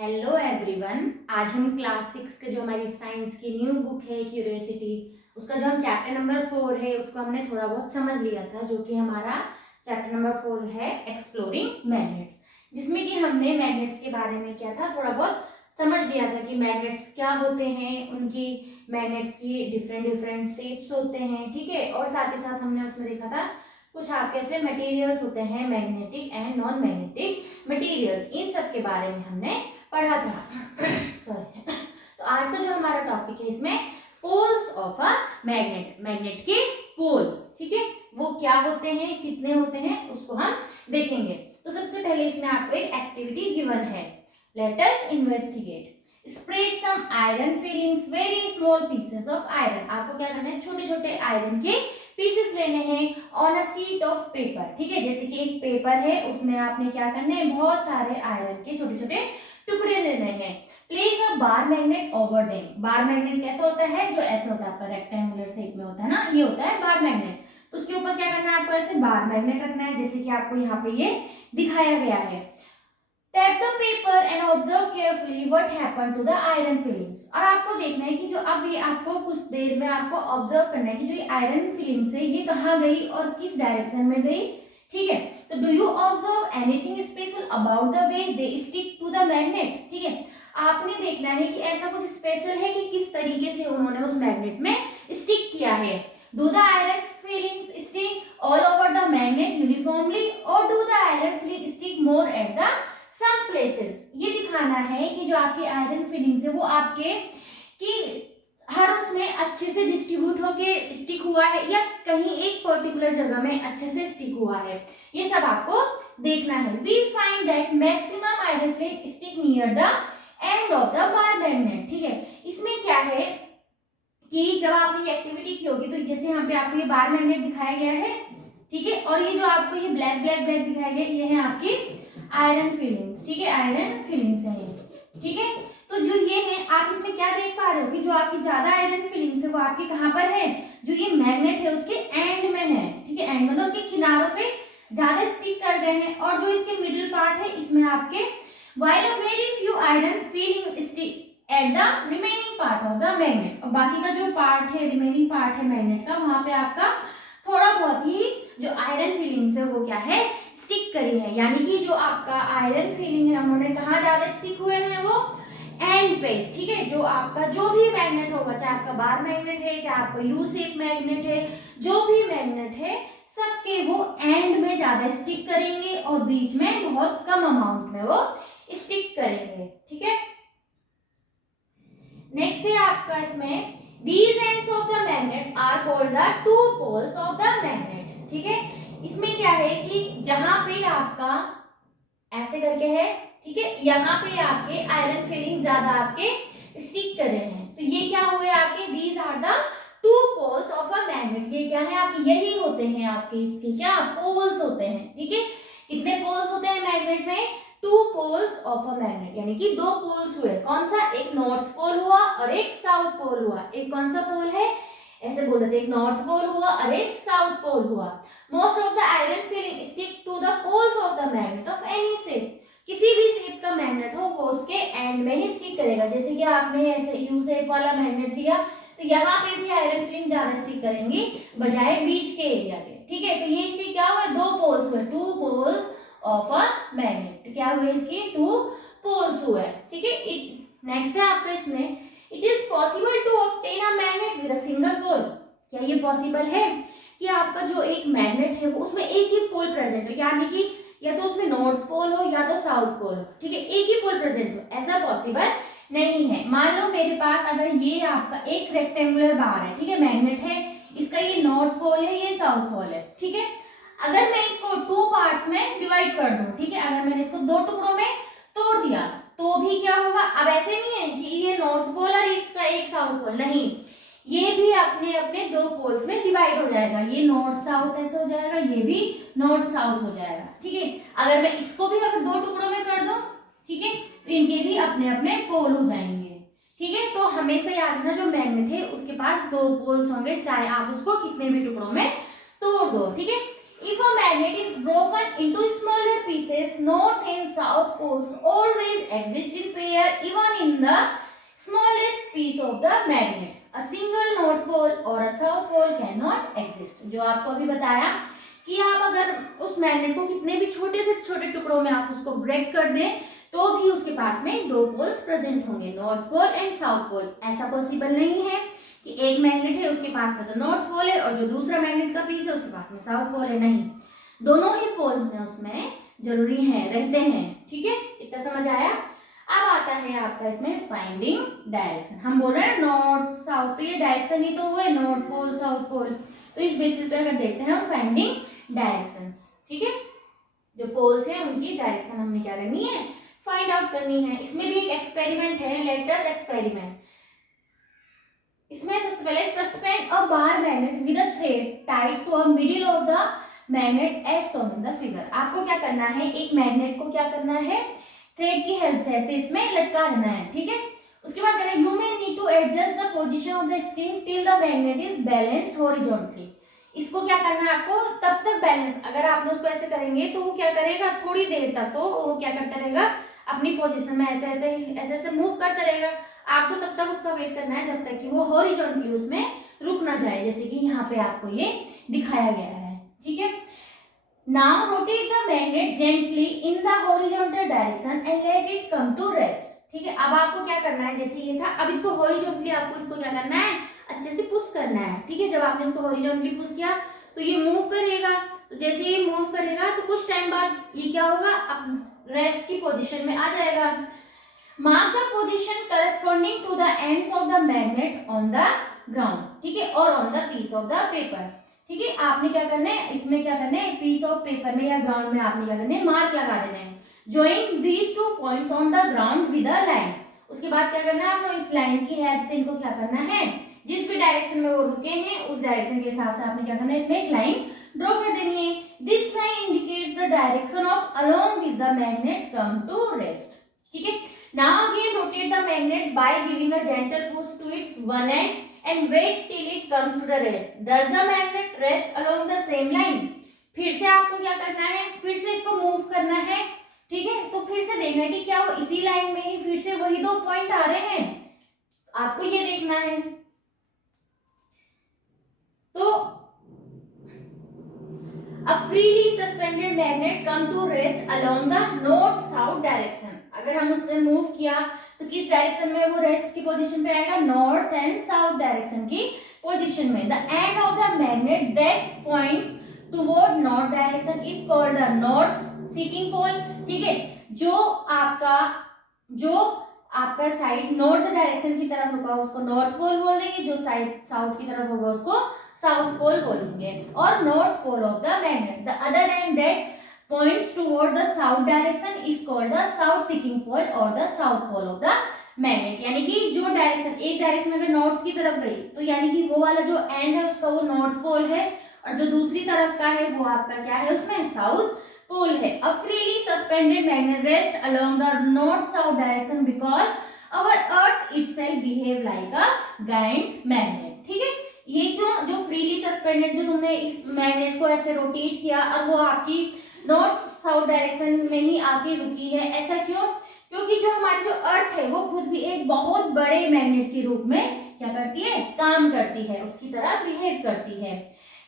Hello everyone. आज हम class 6 के जो हमारी साइंस की न्यू बुक है क्यूरियोसिटी, उसका जो हम चैप्टर नंबर 4 है उसको हमने थोड़ा बहुत समझ लिया था, जो कि हमारा चैप्टर नंबर 4 है एक्सप्लोरिंग मैग्नेट्स, जिसमें कि हमने मैग्नेट्स के बारे में क्या था थोड़ा बहुत समझ लिया था कि मैग्नेट्स क्या होते हैं, उनकी मैग्नेट्स की डिफरेंट डिफरेंट शेप्स होते हैं, ठीक है। और साथ ही साथ हमने उसमें देखा था कुछ आपके ऐसे मटेरियल्स होते हैं magnetic and non magnetic materials, इन सब के बारे में हमने पढ़ा था। सॉरी। तो आज का जो हमारा टॉपिक है इसमें poles of a magnet, magnet के पोल, ठीक है, वो क्या होते हैं, कितने होते हैं, उसको हम देखेंगे। तो सबसे पहले इसमें आपको एक एक्टिविटी गिवन है, let us investigate spread some iron filings very small pieces of iron. आपको क्या करना है, छोटे छोटे आयरन के पीसेस लेने हैं on a sheet of paper, ठीक है। जैसे कि एक पेपर है, उसमें आपने क्या करना है, बहुत सारे आयरन के छोटे छोटे टुकड़े लेने हैं। Place a bar magnet over them. Bar magnet कैसा होता है, जो ऐसा होता है आपका रेक्टेंगुलर शेप में होता है ना, ये होता है बार मैग्नेट। तो उसके ऊपर क्या करना है, आपको ऐसे बार मैग्नेट रखना है, जैसे कि आपको यहाँ पे ये दिखाया गया है। Tap the paper and observe carefully what happened to the iron fillings। और आपको देखना है कि जो अब ये आपको कुछ देर में आपको ऑब्जर्व करना है कि जो ये आयरन फिलिंग्स है ये कहाँ गई और किस डायरेक्शन में गई, ठीक है। तो do you observe anything special about the way they stick to the magnet, ठीक है। आपने देखना है कि ऐसा कुछ स्पेशल है कि किस तरीके से उन्होंने उस मैग्नेट में स्टिक किया है। Do the iron filings stick all over the magnet uniformly और do the iron filing stick more at the some places. ये दिखाना है कि जो आपके आयरन फिलिंग्स है वो आपके कि हर उसमें अच्छे से डिस्ट्रीब्यूट होके स्टिक हुआ है या कहीं एक पर्टिकुलर जगह में अच्छे से स्टिक हुआ है, ये सब आपको देखना है। We find that maximum iron filing stick near the end of the bar magnet, ठीक है। इसमें क्या है कि जब आपने ये एक्टिविटी की होगी तो जैसे यहाँ पे आपको ये बार मैग्नेट दिखाया गया है, ठीक है, और ये जो आपको ये ब्लैक ब्लैक ब्लैक दिखाया गया ये है आपकी आयरन फिलिंग्स, ठीक है, आयरन फिलिंग्स है ये, ठीक है। तो जो ये है आप इसमें क्या देख पा रहे हो कि जो आपकी ज्यादा आयरन फिलिंग्स है वो आपके कहाँ पर है, जो ये मैग्नेट है उसके एंड में है, ठीक है, एंड मतलब के किनारों पे ज्यादा स्टिक कर गए हैं। और जो इसके मिडिल पार्ट है इसमें आपके while a very few iron filing stick at the remaining part of the magnet, और बाकी का जो पार्ट है रिमेनिंग पार्ट है मैग्नेट का, वहां पे आपका थोड़ा बहुत ही जो आयरन फिलिंग्स है वो क्या है, स्टिक करी है। यानी कि जो आपका आयरन फिलिंग है उन्होंने कहाँ ज्यादा स्टिक हुए हैं, वो एंड पे, ठीक है। जो आपका जो भी मैग्नेट होगा, चाहे आपका बार मैग्नेट है, चाहे आपका यू शेप मैग्नेट है, जो भी मैग्नेट है सबके वो एंड में ज्यादा स्टिक करेंगे और बीच में बहुत कम अमाउंट में वो स्टिक करेंगे, ठीक है। नेक्स्ट है आपका इसमें these ends of the magnet are called the two poles of the magnet, ठीक है। इसमें क्या है कि जहां पे आपका ऐसे करके है, ठीक है, यहाँ पे आपके आयरन फिलिंग ज्यादा आपके स्टिक कर रहे हैं, तो ये क्या हुए आपके these are the two poles of a magnet। ये क्या है आपके, यही होते हैं आपके इसके क्या पोल्स होते हैं, ठीक है। कितने पोल्स होते हैं मैग्नेट में, two poles of a magnet, यानी कि दो पोल्स हुए। कौन सा, एक नॉर्थ पोल हुआ और एक साउथ पोल हुआ। एक कौन सा पोल है, ऐसे बोल देते, एक नॉर्थ पोल हुआ और एक साउथ पोल हुआ। Most of the iron filing stick to the poles of the magnet of any shape. किसी भी शेप का मैग्नेट हो वो उसके एंड में ही स्टिक करेगा। जैसे कि आपने ऐसे यू शेप वाला मैग्नेट लिया तो यहाँ पे भी आयरन फिलिंग ज्यादा स्टिक करेंगी बजाय बीच के एरिया के, ठीक है। तो ये इसके क्या हुए, दो पोल्स हुए, two poles of a magnet, क्या हुए इसके टू पोल्स हुए, ठीक है। नेक्स्ट है आपका इसमें it is possible to obtain a magnet with a single pole. क्या ये पॉसिबल है कि आपका जो एक मैग्नेट है वो उसमें एक ही पोल प्रेजेंट हो, यानी कि या तो उसमें नॉर्थ पोल हो या तो साउथ पोल हो, ठीक है, एक ही पोल प्रेजेंट हो, ऐसा पॉसिबल नहीं है। मान लो मेरे पास अगर ये आपका एक रेक्टेंगुलर बार है, ठीक है, मैग्नेट है, इसका ये नॉर्थ पोल है, ये साउथ पोल है, ठीक है। अगर मैं इसको टू पार्ट्स में डिवाइड कर दूं, ठीक है, अगर मैंने इसको दो टुकड़ों में तोड़ दिया तो भी क्या होगा, अब ऐसे नहीं है कि ये नॉर्थ पोल और इसका एक साउथ पोल, नहीं, ये भी अपने अपने दो पोल्स में डिवाइड हो जाएगा। ये नॉर्थ साउथ ऐसे हो जाएगा, ये भी नॉर्थ साउथ हो जाएगा, ठीक है। अगर मैं इसको भी अगर दो टुकड़ों में कर दूं, ठीक है, तो इनके भी अपने अपने पोल हो जाएंगे, ठीक है। तो हमेशा याद रखना जो मैग्नेट है उसके पास दो पोल्स होंगे, चाहे आप उसको कितने भी टुकड़ों में तोड़ दो, ठीक है। If a magnet is broken into smaller pieces pieces, north and south poles always exist in pair even in the smallest piece of the magnet. A single north pole or a south pole cannot exist. जो आपको अभी बताया कि आप अगर उस magnet को कितने भी छोटे से छोटे टुकड़ों में आप उसको ब्रेक कर दें तो भी उसके पास में दो पोल्स प्रेजेंट होंगे, north pole and south pole. ऐसा पॉसिबल नहीं है कि एक मैग्नेट है उसके पास में तो नॉर्थ पोल है और जो दूसरा मैग्नेट का पीस है उसके पास में साउथ पोल है, नहीं, दोनों ही पोल होने उसमें जरूरी है, रहते हैं। ठीक है, इतना समझ आया। अब आता है आपका इसमें फाइंडिंग डायरेक्शन। हम बोल रहे हैं नॉर्थ साउथ, तो ये डायरेक्शन ही तो हुए, नॉर्थ पोल साउथ पोल। तो इस बेसिस पे अगर देखते हैं हम फाइंडिंग डायरेक्शंस, ठीक है, जो पोल्स हैं उनकी डायरेक्शन हमने क्या करनी है, फाइंड आउट करनी है। इसमें भी एक एक्सपेरिमेंट है, लेट अस एक्सपेरिमेंट। इसमें सबसे पहले suspend a bar magnet with a thread tied to a middle of the magnet as shown in the figure. आपको क्या करना है, एक मैग्नेट को क्या करना है, थ्रेड की हेल्प से ऐसे इसमें लटका देना है। ठीक है, उसके बाद कहना है you may need to adjust the position of the string till the magnet is balanced horizontally. इसको क्या करना है आपको, तब तक बैलेंस, अगर आप उसको ऐसे करेंगे तो वो क्या करेगा, थोड़ी देर तक तो वो क्या करता रहेगा, अपनी पोजीशन में ऐसे ऐसे ऐसे ऐसे मूव करता रहेगा। आपको तब तक उसका वेट करना है जब तक कि वो हॉरिजॉन्टली उसमें रुक ना जाए, जैसे कि यहाँ पे आपको ये दिखाया गया है। ठीक है, now rotate the magnet gently in the horizontal direction and let it come to rest. ठीक है, अब आपको क्या करना है, जैसे ये था, अब इसको हॉरिजॉन्टली आपको इसको क्या करना है, अच्छे से पुश करना है। ठीक है, जब आपने इसको हॉरिजॉन्टली पुश किया तो ये मूव करेगा, तो जैसे ये मूव करेगा तो कुछ टाइम बाद ये क्या होगा, अब रेस्ट की पोजीशन में आ जाएगा। Mark the position corresponding to the ends of the magnet on the ground, ठीक है, और on the piece of the paper. ठीक है, आपने क्या करना है, इसमें क्या करना है, पीस ऑफ पेपर में या ग्राउंड में आपने क्या करना है, मार्क लगा देना है। Join these two points on the ground with a line. उसके बाद क्या करना है, आपको इस लाइन की हेल्प से इनको क्या करना है, जिस भी डायरेक्शन में वो रुके हैं उस डायरेक्शन के हिसाब से आपने क्या करना है, इसमें एक लाइन ड्रॉ कर देनी है। This line indicates the direction of along which the magnet come to rest. ठीक है, now again rotate the magnet by giving a gentle push to its one end and wait till it comes to the rest. Does the magnet rest along the same line? फिर से आपको क्या करना है, फिर से इसको मूव करना है। ठीक है, तो फिर से देखना है कि क्या वो इसी लाइन में ही फिर से वही दो पॉइंट आ रहे हैं, आपको ये देखना है। तो a freely suspended magnet come to rest along the north south direction। अगर हम उसने मूव किया तो किस डायरेक्शन में वो रेस्ट की पोजीशन पे आएगा, नॉर्थ एंड साउथ डायरेक्शन की पोजीशन में। The end of the magnet that points toward north direction is called the north seeking pole. ठीक है, जो आपका साइड नॉर्थ डायरेक्शन की तरफ रुका उसको नॉर्थ पोल बोल देंगे, जो साइड साउथ की तरफ होगा उसको साउथ पोल बोलेंगे। और north pole of the magnet, the other end that points toward the south direction is called the south seeking pole or the south pole of the magnet। यानी कि जो direction, एक डायरेक्शन अगर north की तरफ गई तो यानी कि वो वाला जो एंड है उसका वो नॉर्थ पोल है, और जो दूसरी तरफ का है वो आपका क्या है, उसमें साउथ पोल है। A freely suspended magnet rests along the north south direction because our earth itself behave like a giant magnet। ठीक है, ये क्यों, जो फ्रीली सस्पेंडेड, जो तुमने इस मैग्नेट को ऐसे रोटेट किया और वो आपकी नॉर्थ साउथ डायरेक्शन में ही आके रुकी है, ऐसा क्यों, क्योंकि जो हमारी जो अर्थ है वो खुद भी एक बहुत बड़े मैग्नेट के रूप में क्या करती है, काम करती है, उसकी तरह बिहेव करती है।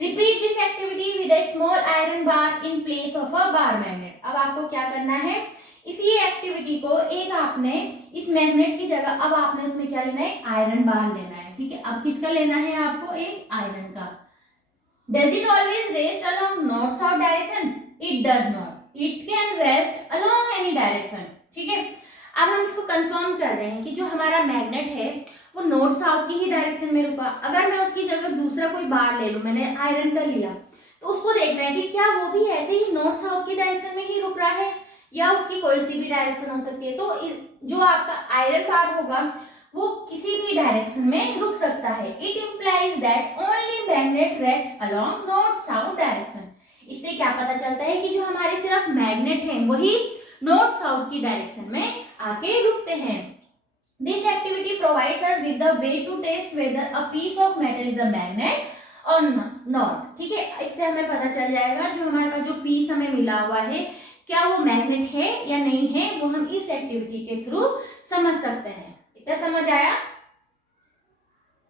Repeat this activity with a small iron bar in place of a bar magnet. अब आपको क्या करना है, इसी एक्टिविटी को एक आपने इस मैग्नेट की जगह अब आपने उसमें क्या लेना है, आयरन बार लेना है। ठीक है, अब किसका लेना है आपको, एक आयरन का। Does it always rest along north south direction? It does not. It can rest along any direction. ठीक है, अब हम इसको कंफर्म कर रहे हैं कि जो हमारा मैग्नेट है वो नॉर्थ साउथ की ही डायरेक्शन में रुका। अगर मैं उसकी जगह दूसरा कोई बार ले लूं, मैंने आयरन का लिया, तो उसको देखना है कि क्या वो भी ऐसे ही नॉर्थ साउथ की डायरेक्शन में ही रुक रहा है या उसकी कोई सी भी डायरेक्शन हो सकती है। तो जो आपका आयरन बार होगा वो किसी भी डायरेक्शन में रुक सकता है। It implies that only magnet rest along north south direction. इससे क्या पता चलता है कि जो हमारे सिर्फ मैग्नेट हैं वही नॉर्थ साउथ की डायरेक्शन में आके रुकते हैं। This activity provides us with the way to test whether a piece of metal is a magnet और नॉट। ठीक है, इससे हमें पता चल जाएगा जो हमारे पास जो पीस हमें मिला हुआ है क्या वो मैग्नेट है या नहीं है, वो हम इस एक्टिविटी के थ्रू समझ सकते हैं। इतना समझ आया?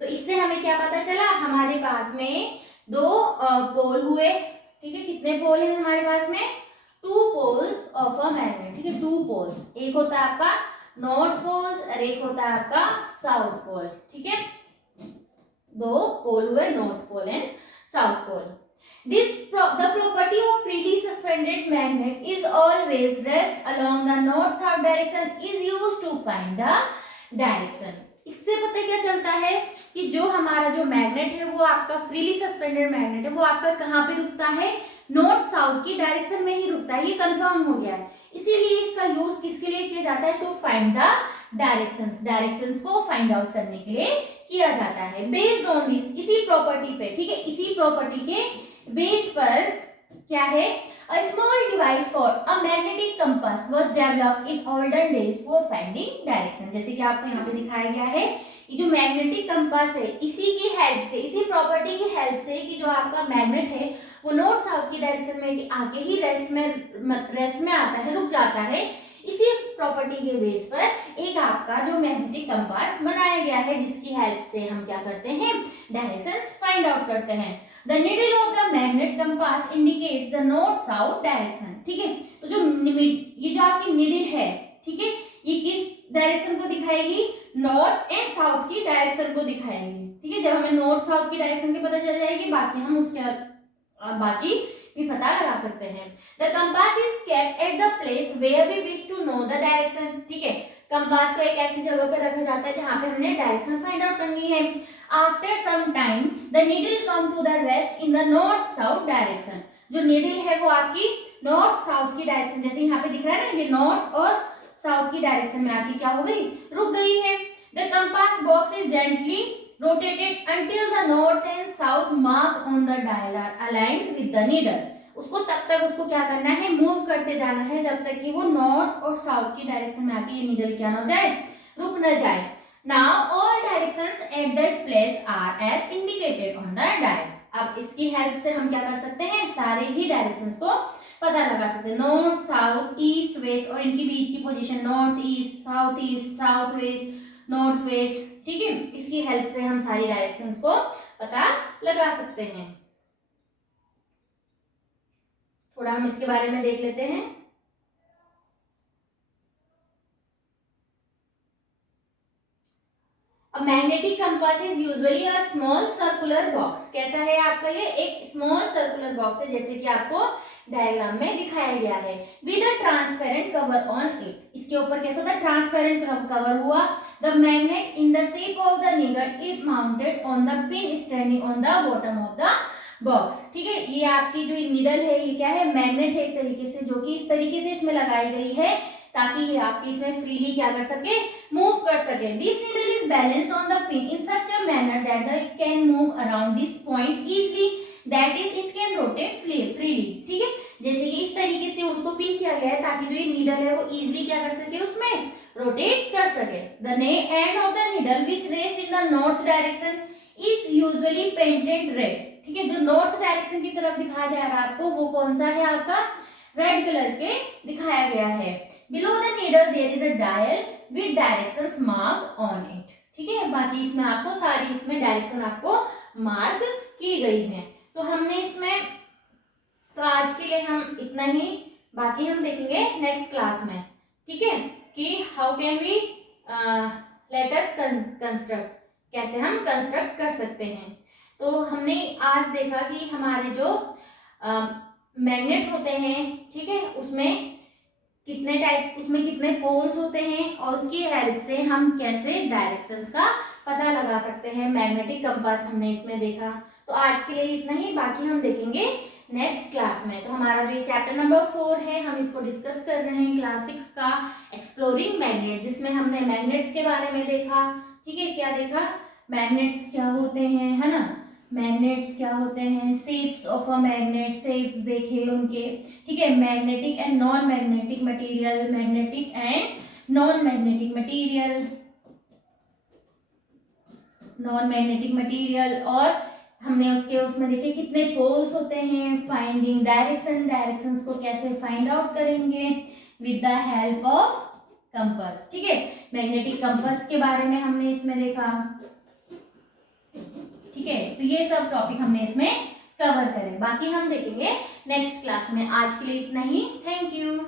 तो इससे हमें क्या पता चला, हमारे पास में दो पोल हुए, ठीक है। कितने पोल हैं हमारे पास में? 2 पोल्स ऑफ अ मैग्नेट, ठीक है। 2 पोल्स, एक होता है आपका नॉर्थ पोल्स और एक होता है आपका साउथ पोल, ठीक है। 2 पोल हुए, north pole and south pole. The property of freely suspended magnet is always rest along the north-south direction is used to find the direction. इससे पता क्या चलता है कि जो हमारा जो मैग्नेट है वो आपका फ्रीली सस्पेंडेड मैग्नेट है, वो आपका कहाँ पे रुकता है? नॉर्थ साउथ की डायरेक्शन में ही रुकता है, ये कंफर्म हो गया है। इसीलिए इसका यूज किसके लिए किया जाता है? To find the directions, directions को फाइंड आउट करने के लिए किया जाता है। बेस्ड ऑन दिस, इसी प्रॉपर्टी पे, ठीक है, इसी प्रॉपर्टी के बेस पर क्या है? A small device called a magnetic compass was developed in olden days for finding direction. जैसे कि आपको यहाँ पे दिखाया गया है, ये जो मैग्नेटिक कंपास है, इसी की हेल्प से, इसी प्रॉपर्टी की हेल्प से कि जो आपका मैग्नेट है वो नॉर्थ साउथ की डायरेक्शन में आके ही रेस्ट में आता है, रुक जाता है। इसी प्रॉपर्टी के बेस पर एक आपका जो मैग्नेटिक कंपास बनाया गया है, जिसकी हेल्प से हम क्या करते हैं? डायरेक्शंस फाइंड आउट करते हैं। The needle of the magnet compass indicates the north-south direction. ठीक है, तो ये जो आपकी निडल है, ठीक है, ये किस डायरेक्शन को दिखाएगी? नॉर्थ एंड साउथ की डायरेक्शन को दिखाएगी, ठीक है। जब हमें नॉर्थ साउथ की डायरेक्शन की पता चल जाएगी, बाकी हम उसके बाकी भी पता लगा सकते हैं। The compass is kept at the place where we wish to know the direction. ठीक है, कंपास को एक ऐसी जगह पर रखा जाता है जहां पे हमने डायरेक्शन फाइंड आउट करनी है। After some time, the needle come to the rest in the north-south direction. जो needle है वो आपकी नॉर्थ साउथ की डायरेक्शन, जैसे यहाँ पे दिख रहा है ना, ये नॉर्थ और साउथ की डायरेक्शन में आपकी क्या हो गई? रुक गई है। The compass box is gently rotated until the north and south mark on the dial are aligned with the needle. उसको तब तक उसको क्या करना है? मूव करते जाना है जब तक कि वो नॉर्थ और साउथ की डायरेक्शन में आके ये नीडल क्या ना हो जाए? रुक न जाए। Now all directions at that place are as indicated on the dial. अब इसकी हेल्प से हम क्या कर सकते हैं? सारे ही डायरेक्शंस को पता लगा सकते हैं। नॉर्थ साउथ ईस्ट वेस्ट, और इनके बीच की position north east south west north west, ठीक है। इसकी हेल्प से हम सारी डायरेक्शंस को पता लगा सकते हैं। थोड़ा हम इसके बारे में देख लेते हैं। A magnetic compass is usually a small circular box. कैसा है आपका ये? एक स्मॉल सर्कुलर बॉक्स है, जैसे कि आपको डायग्राम में दिखाया गया है। With a transparent cover on it. इसके ऊपर कैसा था? ट्रांसपेरेंट कवर हुआ। The magnet in the shape of the needle is mounted on the pin standing on the bottom of the box. ठीक है, ये आपकी जो नीडल है ये क्या है? मैग्नेट है एक तरीके से, जो कि इस तरीके से इसमें लगाई गई है ताकि ये आपकी इसमें फ्रीली क्या कर सके? मूव कर सके। This needle is balanced on the pin in such a manner that it can move around this point easily. That is, it can rotate freely. ठीक है, जैसे कि इस तरीके से उसको पिन किया गया है ताकि जो ये नीडल है वो इजीली क्या कर सके? उसमें रोटेट कर सके। The end of the needle which rests in the north direction is usually painted red. ठीक है, जो नॉर्थ डायरेक्शन की तरफ दिखाया जा रहा है आपको, वो कौन सा है? आपका रेड कलर के दिखाया गया है। Below the needle there is a dial with directions marked on it. ठीक है, बाकी इसमें आपको सारी इसमें डायरेक्शन आपको मार्क की गई है। तो हमने इसमें, तो आज के लिए हम इतना ही, बाकी हम देखेंगे नेक्स्ट क्लास में, ठीक है, कि how can we let us construct, कैसे हम कंस्ट्रक्ट कर सकते हैं। तो हमने आज देखा कि हमारे जो मैग्नेट होते हैं, ठीक है, उसमें कितने पोल्स होते हैं और उसकी हेल्प से हम कैसे डायरेक्शंस का पता लगा सकते हैं। मैग्नेटिक कंपास हमने इसमें देखा। तो आज के लिए इतना ही, बाकी हम देखेंगे नेक्स्ट क्लास में। तो हमारा जो ये चैप्टर नंबर 4 है, हम इसको डिस्कस कर रहे हैं क्लास 6 का, एक्सप्लोरिंग मैग्नेट, जिसमें हमने मैग्नेट्स के बारे में देखा। ठीक है, क्या देखा? मैग्नेट्स क्या होते हैं, है ना, मैग्नेट्स क्या होते हैं, shapes of a magnet, shapes देखे उनके, ठीक है, magnetic and non magnetic material, magnetic and non magnetic material, और हमने उसमें देखे कितने पोल्स होते हैं, फाइंडिंग डायरेक्शंस को कैसे फाइंड आउट करेंगे with the help of compass. ठीक है, मैग्नेटिक कंपास के बारे में हमने इसमें देखा। ठीक है, तो ये सब टॉपिक हमने इसमें कवर करे, बाकी हम देखेंगे नेक्स्ट क्लास में। आज के लिए इतना ही, थैंक यू।